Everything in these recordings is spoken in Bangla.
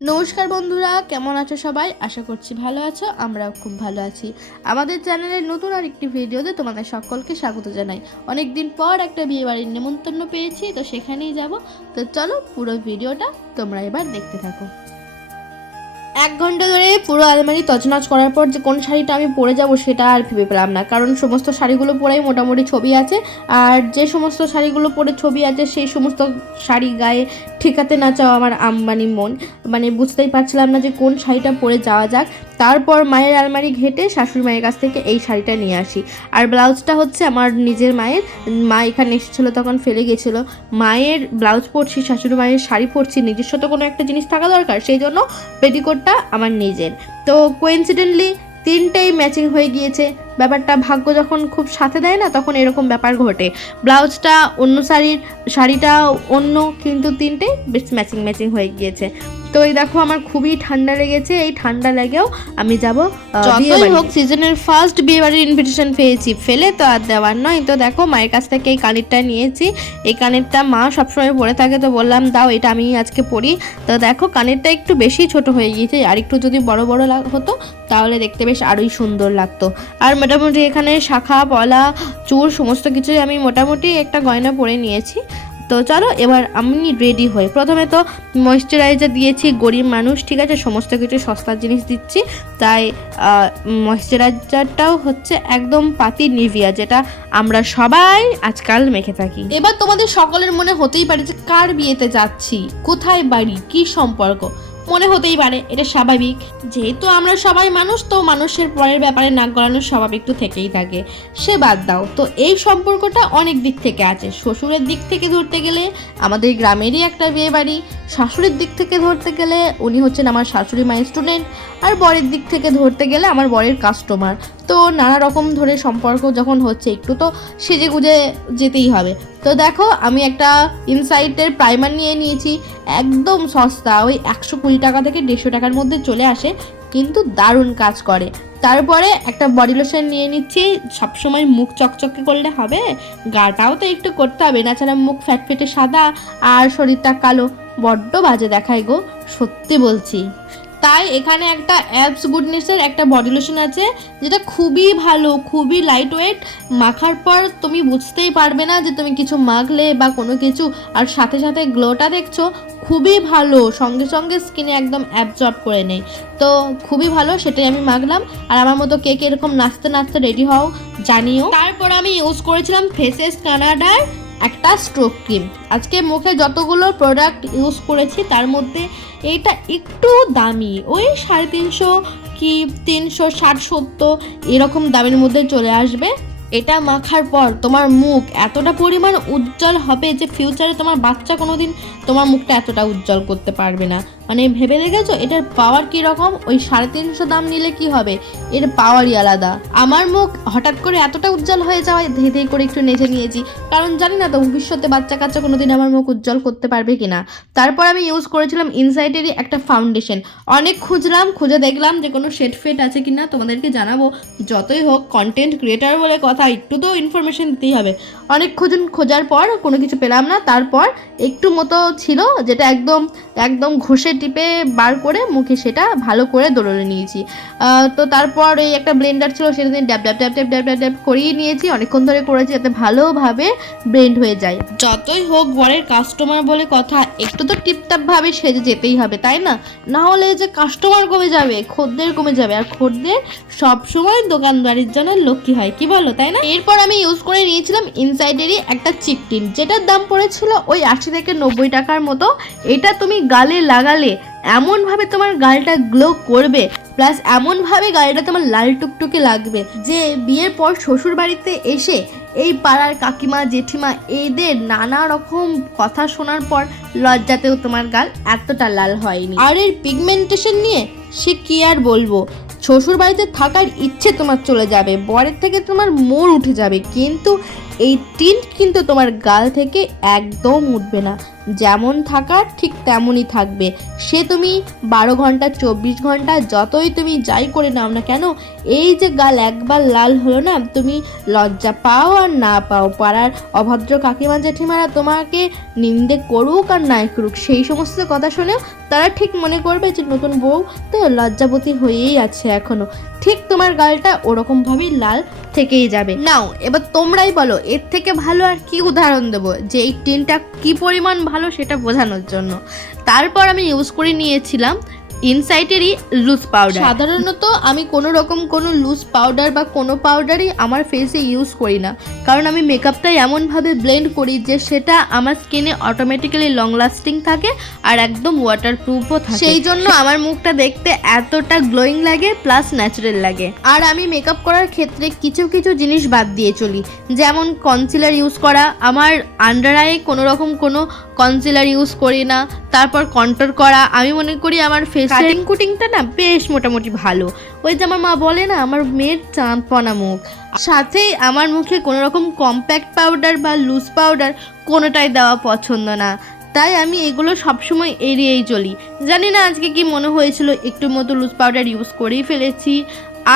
নমস্কার বন্ধুরা, কেমন আছো সবাই? আশা করছি ভালো আছো, আমরাও খুব ভালো আছি। আমাদের চ্যানেলের নতুন আর একটি ভিডিওতে তোমাদের সকলকে স্বাগত জানাই। অনেক দিন পর একটা বিয়ে বাড়ির নেমন্তন্ন পেয়েছি, তো সেখানেই যাব। তো চলো পুরো ভিডিওটা তোমরা এবার দেখতে থাকো। এক ঘণ্টা ধরে পুরো আলমারি তছনছ করার পর যে কোন শাড়িটা আমি পরে যাব সেটা আর ভেবে পেলাম না। কারণ সমস্ত শাড়িগুলো পরেই মোটামুটি ছবি আছে, আর যে সমস্ত শাড়িগুলো পরে ছবি আছে, সেই সমস্ত শাড়ি গায়ে ঠেকাতে না চাও আমার আম্বানি মন। মানে বুঝতেই পারছিলাম না যে কোন শাড়িটা পরে যাওয়া যাক। তারপর মায়ের আলমারি ঘেটে শাশুড়ি মায়ের কাছ থেকে এই শাড়িটা নিয়ে আসি। আর ব্লাউজটা হচ্ছে আমার নিজের মায়ের। মা এখানে এসেছিল, তখন ফেলে গেছিল মায়ের ব্লাউজ পরছি, শাশুড়ি মায়ের শাড়ি পরছি, নিজস্ব তো কোনো একটা জিনিস থাকা দরকার, সেই জন্য পেটিকোটটা আমার নিজের। তো কোইন্সিডেন্টলি তিনটেই ম্যাচিং হয়ে গিয়েছে। ব্যাপারটা ভাগ্য যখন খুব সাথে দেয় না, তখন এরকম ব্যাপার ঘটে। ব্লাউজটা অন্য শাড়ির, শাড়িটা অন্য, কিন্তু তিনটে বেশ ম্যাচিং ম্যাচিং হয়ে গিয়েছে। তো এই দেখো আমার খুবই ঠান্ডা লেগেছে এই ঠান্ডা লেগেও আমি যাব যতই হোক সিজনের ফার্স্ট বিয়ে বাড়ির ইনভিটেশন পেয়েছি। ফেলে তো আর দেওয়ার নয়। তো দেখো মায়ের কাছ থেকে এই কানেরটা নিয়েছি। এই কানেরটা মা সবসময় পরে থাকে তো বললাম দাও এটা আমি আজকে পরি। তো দেখো কানেরটা একটু বেশি ছোট হয়ে গিয়েছে। আর একটু যদি বড় বড় হতো তাহলে দেখতে বেশ আরোই সুন্দর লাগতো। আর মোটামুটি এখানে শাখা পলা চুর সমস্ত কিছুই আমি মোটামুটি একটা গয়না পরে নিয়েছি। তো চলো, এবার আমি রেডি হই। প্রথমে তো ময়শ্চারাইজার দিয়েছি, গরিব মানুষ, ঠিক আছে? সমস্ত কিছু সস্তার জিনিস দিচ্ছি। তাই ময়শ্চারাইজারটাও হচ্ছে একদম পাতি নিভিয়া, যেটা আমরা সবাই আজকাল মেখে থাকি। এবার তোমাদের সকলের মনে হতেই পারে যে কার বিয়েতে যাচ্ছি? কোথায় বাড়ি? কি সম্পর্ক? মনে হতেই পারে, এটা স্বাভাবিক। যেহেতু আমরা সবাই মানুষ, তো মানুষের পরের ব্যাপারে নাক গলানোর স্বভাব একটু থেকেই থাকে। সে বাদ দাও, তো এই সম্পর্কটা অনেক দিক থেকে আছে। শ্বশুরের দিক থেকে ধরতে গেলে আমাদের গ্রামেরই একটা বিয়ে বাড়ি শাশুড়ির দিক থেকে ধরতে গেলে উনি হচ্ছেন আমার শাশুড়ি মায়ের স্টুডেন্ট আর বরের দিক থেকে ধরতে গেলে আমার বরের কাস্টমার তো নানা রকম ধরে সম্পর্ক যখন হচ্ছে একটু তো সেজে গুজে যেতেই হবে। তো দেখো, আমি একটা ইনসাইটের প্রাইমার নিয়ে নিয়েছি। একদম সস্তা, ওই একশো কুড়ি টাকা থেকে দেড়শো টাকার মধ্যে চলে আসে, কিন্তু দারুণ কাজ করে। তারপরে একটা বডি লোশন নিয়ে নিচ্ছি, সবসময় মুখ চকচকে করলে হবে, গাটাও তো একটু করতে হবে, না ছাড়া মুখ ফ্যাট ফেটে সাদা, আর শরীরটা কালো, বড্ড বাজে দেখায় গো, সত্যি বলছি। তাই এখানে একটা অ্যাপস গুডনেসের একটা বডি লোশন আছে, যেটা খুবই ভালো, খুবই লাইট ওয়েট মাখার পর তুমি বুঝতেই পারবে না যে তুমি কিছু মাখলে বা কোনো কিছু, আর সাথে সাথে গ্লোটা দেখছ, খুবই ভালো, সঙ্গে সঙ্গে স্কিনে একদম অ্যাবজর্ব করে নেই তো খুবই ভালো, সেটাই আমি মাখলাম। আর আমার মতো কে কে এরকম নাচতে নাচতে রেডি হও, জানিও। তারপর আমি ইউজ করেছিলাম ফেসেস কানাডার একটা স্ট্রোক ক্রিম আজকে মুখে যতগুলো প্রোডাক্ট ইউজ করেছি, তার মধ্যে এইটা একটু দামি। ওই সাড়ে তিনশো কি তিনশো ষাট সত্তর এরকম দামের মধ্যে চলে আসবে। এটা মাখার পর তোমার মুখ এতটা পরিমাণ উজ্জ্বল হবে যে ফিউচারে তোমার বাচ্চা কোনো দিন তোমার মুখটা এতটা উজ্জ্বল করতে পারবে না। মানে ভেবে দেখেছ? এটার পাওয়ার কী রকম ওই সাড়ে তিনশো দাম নিলে কি হবে? এর পাওয়ারই আলাদা। আমার মুখ হঠাৎ করে এতটা উজ্জ্বল হয়ে যাওয়ায় ধেয়ে ধেয়ে করে একটু নেচে নিয়েছি। কারণ জানি না তো, ভবিষ্যতে বাচ্চা কাচ্চা কোনোদিন আমার মুখ উজ্জ্বল করতে পারবে কিনা। তারপর আমি ইউজ করেছিলাম ইনসাইটেরই একটা ফাউন্ডেশন অনেক খুঁজলাম, খুঁজে দেখলাম যে কোনো শেড ফেট আছে কিনা। তোমাদেরকে জানাব, যতই হোক কন্টেন্ট ক্রিয়েটার বলে কথা, একটু তো ইনফরমেশন দিতেই হবে। অনেক খুঁজুন, খোঁজার পর কোনো কিছু পেলাম না। তারপর একটু মতো ছিল, যেটা একদম একদম ঘষে টিপে বার করে মুখে সেটা ভালো করে দৌড়ে নিয়েছি। তো তারপর এই একটা ব্লেন্ডার ছিল, সেটা দিয়ে ড্যাব ড্যাব ড্যাব ড্যাব ড্যাব ড্যাব করিয়ে নিয়েছি। অনেকক্ষণ ধরে করেছি যাতে ভালোভাবে ব্লেন্ড হয়ে যায়। যতই হোক বরের কাস্টমার বলে কথা, একটু তো টিপটাপভাবে সেজে যেতেই হবে, তাই না? না হলে যে কাস্টমার কমে যাবে, খদ্দের কমে যাবে। আর খদ্দের সবসময় দোকানদারির জন্য লক্ষ্মী হয়, কি বলো, তাই না? এরপর আমি ইউজ করে নিয়েছিলাম ইনসাইডেরই একটা চিকটিন যেটার দাম পড়েছিল ওই আশি থেকে নব্বই টাকার মতো। এটা তুমি গালে লাগালে এমনভাবে তোমার গালটা গ্লো করবে প্লাস এমনভাবে গালটা তোমার লাল টুকটুকে লাগবে যে বিয়ের পর শ্বশুর বাড়িতে এসে এই পাড়ার কাকিমা, জেঠিমা এদের নানা রকম কথা শোনার পর লজ্জাতেও তোমার গাল এতটা লাল হয়নি। আর এর পিগমেন্টেশন নিয়ে সে কি আর বলব? শ্বশুর বাড়িতে থাকার ইচ্ছে তোমার চলে যাবে, বরের থেকে তোমার মোড় উঠে যাবে, কিন্তু এই টিন্ট কিন্তু তোমার গাল থেকে একদম উঠবে না। যেমন থাকার ঠিক তেমনই থাকবে। সে তুমি বারো ঘণ্টা, চব্বিশ ঘণ্টা, যতই তুমি যাই করে নাও না কেন, এই যে গাল একবার লাল হলো না, তুমি লজ্জা পাও আর না পাও। পাড়ার অভদ্র কাকিমা, জেঠিমারা তোমাকে নিন্দে করুক আর নাই করুক, সেই সমস্ত কথা শুনেও তারা ঠিক মনে করবে যে নতুন বউ তো লজ্জাবতী হয়েই আছে এখনও। ঠিক তোমার গালটা ওরকমভাবেই লাল থেকেই যাবে। নাও, এবার তোমরাই বলো, এর থেকে ভালো আর কি উদাহরণ দেবো? যে এই টিনটা কি পরিমাণ ভালো সেটা বোঝানোর জন্য। তারপর আমি ইউজ করে নিয়েছিলাম ইনসাইটেরই লুজ পাউডার সাধারণত আমি কোনো রকম কোনো লুজ পাউডার বা কোনো পাউডারই আমার ফেসে ইউজ করি না। কারণ আমি মেকআপটা এমনভাবে ব্লেন্ড করি যে সেটা আমার স্কিনে অটোমেটিক্যালি লং লাস্টিং থাকে আর একদম ওয়াটার প্রুফও থাকে। সেই জন্য আমার মুখটা দেখতে এতটা গ্লোয়িং লাগে প্লাস ন্যাচারাল লাগে। আর আমি মেকআপ করার ক্ষেত্রে কিছু কিছু জিনিস বাদ দিয়ে চলি। যেমন কনসিলার ইউজ করা আমার আন্ডার আই কোনো রকম কোনো কনসিলার ইউজ করি না। তারপর কন্ট্রোল করা আমি মনে করি আমার ফেস কাটিং কুটিংটা না বেশ মোটামুটি ভালো। ওই যে আমার মা বলে না, আমার মেয়ের চাঁদপনা মুখ। সাথেই আমার মুখে কোনো রকম কম্প্যাক্ট পাউডার বা লুজ পাউডার কোনোটাই দেওয়া পছন্দ না। তাই আমি এগুলো সবসময় এড়িয়েই চলি। জানি না আজকে কি মনে হয়েছিল, একটু মতো লুজ পাউডার ইউজ করেই ফেলেছি।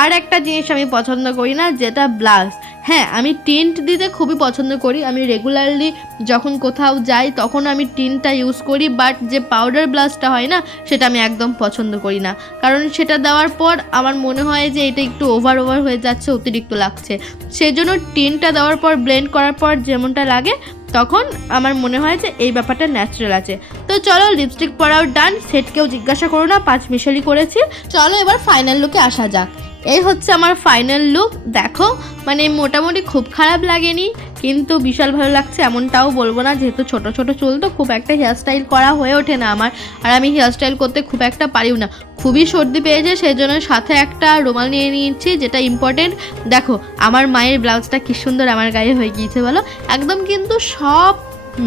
আর একটা জিনিস আমি পছন্দ করি না, যেটা ব্লাশ। হ্যাঁ আমি টিন্ট দিতে খুবই পছন্দ করি। আমি রেগুলারলি যখন কোথাও যাই, তখন আমি টিনটা ইউজ করি বাট যে পাউডার ব্লাশটা হয় না, সেটা আমি একদম পছন্দ করি না। কারণ সেটা দেওয়ার পর আমার মনে হয় যে এটা একটু ওভার ওভার হয়ে যাচ্ছে, অতিরিক্ত লাগছে। সেই জন্য টিনটা দেওয়ার পর ব্লেন্ড করার পর যেমনটা লাগে, তখন আমার মনে হয় যে এই ব্যাপারটা ন্যাচারাল আছে। তো চলো লিপস্টিক পরাও ডান সেটকেও জিজ্ঞাসা করো না, পাঁচ মিশালি করেছি। চলো এবার ফাইনাল লুকে আসা যাক। এই হচ্ছে আমার ফাইনাল লুক দেখো মানে মোটামুটি খুব খারাপ লাগেনি, কিন্তু বিশাল ভালো লাগছে এমনটাও বলব না, যেহেতু ছোট ছোট চুল তো খুব একটা হেয়ারস্টাইল করা হয়ে ওঠে না আমার, আর আমি হেয়ারস্টাইল করতে খুব একটা পারিও না। খুবই সর্দি পেয়েছে সেই জন্য সাথে একটা রুমাল নিয়ে নিয়েছি, যেটা ইম্পর্টেন্ট দেখো, আমার মায়ের ব্লাউজটা কি সুন্দর আমার গায়ে হয়ে গিয়েছে বলো। একদম কিন্তু সব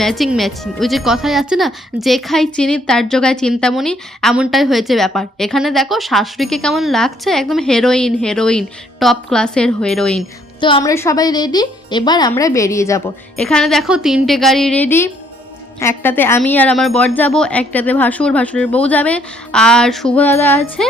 ম্যাচিং ম্যাচিং ওই যে কথাই আছে না, যে খাই চিনি, তার জোগায় চিন্তামণি এমনটাই হয়েছে ব্যাপার। এখানে দেখো, শাশুড়িকে কেমন লাগছে, একদম হেরোইন হেরোইন টপ ক্লাসের হেরোইন তো আমরা সবাই রেডি এবার আমরা বেরিয়ে যাব। এখানে দেখো, তিনটে গাড়ি রেডি একটাতে আমি আর আমার বর যাব একটাতে ভাসুর ভাসুরের বউ যাবে আর শুভ দাদা আছে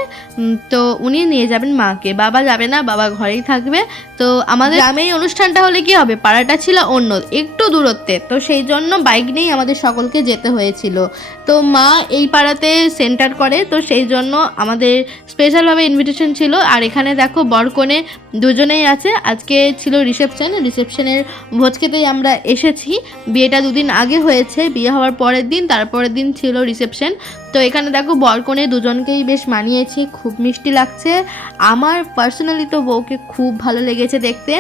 তো উনি নিয়ে যাবেন মাকে। বাবা যাবে না বাবা ঘরেই থাকবে। তো আমাদের গ্রামে এই অনুষ্ঠানটা হলে কি হবে? পাড়াটা ছিল অন্য একটু দূরত্বে। তো সেই জন্য বাইক নিয়েই আমাদের সকলকে যেতে হয়েছিল। তো মা এই পাড়াতে সেন্টার করে তো সেই জন্য আমাদের স্পেশালভাবে ইনভিটেশন ছিল। আর এখানে দেখো বরকনে দুজনেই আছে। আজকে ছিল রিসেপশন রিসেপশনের ভোজ খেতেই আমরা এসেছি। বিয়েটা দুদিন আগে হয়েছে বিয়ে হওয়ার পরের দিন, তারপরের দিন ছিল রিসেপশন তো এখানে দেখো বরকনে দুজনকেই বেশ মানিয়েছি, খুব মিষ্টি লাগছে। আমার পার্সোনালি তো বউকে খুব ভালো লেগেছে দেখতে।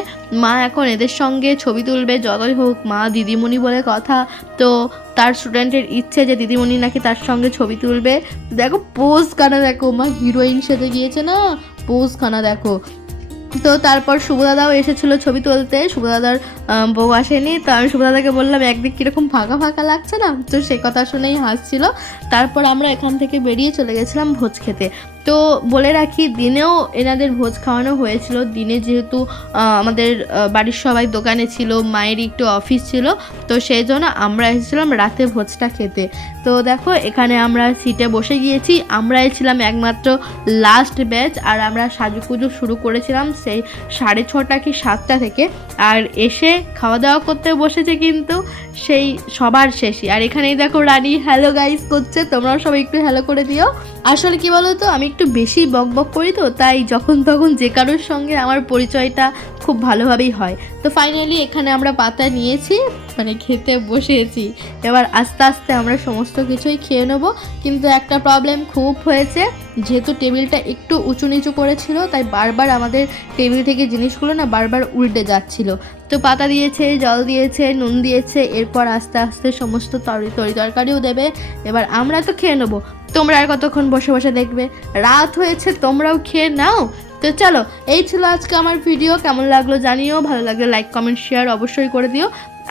মা এখন এদের সঙ্গে ছবি তুলবে, যতই হোক মা দিদিমণি বলে কথা। তো তার স্টুডেন্টের ইচ্ছে যে দিদিমণি নাকি তার সঙ্গে ছবি তুলবে। দেখো পোজ কানা দেখো, মা হিরোইন সেজে গিয়েছে না? পোজ কানা দেখো। তো তারপর শুভদাদাও এসেছিল ছবি তুলতে। শুভদাদার বউ আসেনি, তো আমি শুভদাদাকে বললাম, একদিক কীরকম ফাঁকা ফাঁকা লাগছে না? তো সে কথা শুনেই হাসছিল। তারপর আমরা এখান থেকে বেরিয়ে চলে গেছিলাম ভোজ খেতে। তো বলে রাখি, দিনেও এনাদের ভোজ খাওয়ানো হয়েছিল। দিনে যেহেতু আমাদের বাড়ির সবাই দোকানে ছিল, মায়েরই একটু অফিস ছিল, তো সেই জন্য আমরা এসেছিলাম রাতে ভোজটা খেতে। তো দেখো, এখানে আমরা সিটে বসে গিয়েছি। আমরা ছিলাম একমাত্র লাস্ট ব্যাচ আর আমরা সাজুকুজু শুরু করেছিলাম সেই সাড়ে ছটা কি সাতটা থেকে। আর এসে খাওয়া দাওয়া করতে বসেছে কিন্তু সেই সবার শেষই। আর এখানেই দেখো রানী হ্যালো গাইস করছে। তোমরাও সবাই একটু হ্যালো করে দিও। আসলে কি বলো তো আমি একটু বেশি বক বক করি তো, তাই যখন তখন যে কারোর সঙ্গে আমার পরিচয়টা খুব ভালোভাবেই হয়। তো ফাইনালি এখানে আমরা পাতা নিয়েছি মানে খেতে বসেছি এবার আস্তে আস্তে আমরা সমস্ত কিছুই খেয়ে নেব। কিন্তু একটা প্রবলেম খুব হয়েছে, যেহেতু টেবিলটা একটু উঁচু নিচু করেছিল, তাই বারবার আমাদের টেবিল থেকে জিনিসগুলো না বারবার উল্টে যাচ্ছিল। তো পাতা দিয়েছে, জল দিয়েছে, নুন দিয়েছে, এরপর আস্তে আস্তে সমস্ত তরি তরি তরকারিও দেবে। এবার আমরা তো খেয়ে নেব। তোমরা আর কতক্ষণ বসে বসে দেখবে? রাত হয়েছে, তোমরাও খেয়ে নাও। তো চলো, এই ছিল আজকে আমার ভিডিও কেমন লাগল জানিও, ভালো লাগলে লাইক কমেন্ট শেয়ার অবশ্যই করে দিও।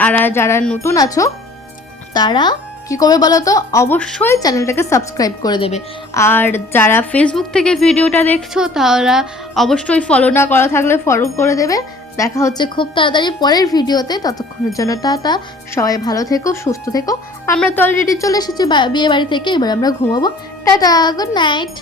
আর যারা নতুন আছো, তারা কি করবে বলো তো? অবশ্যই চ্যানেলটাকে সাবস্ক্রাইব করে দেবে। আর যারা ফেসবুক থেকে ভিডিওটা দেখছ, তারা অবশ্যই ফলো না করা থাকলে ফলো করে দেবে। দেখা হচ্ছে খুব তাড়াতাড়ি পরের ভিডিওতে। ততক্ষণের জন্য টাটা। সবাই ভালো থেকো, সুস্থ থেকো। আমরা তো অলরেডি চলে এসেছি বিয়ে বাড়ি থেকে, এবার আমরা ঘুমাবো। Tata good night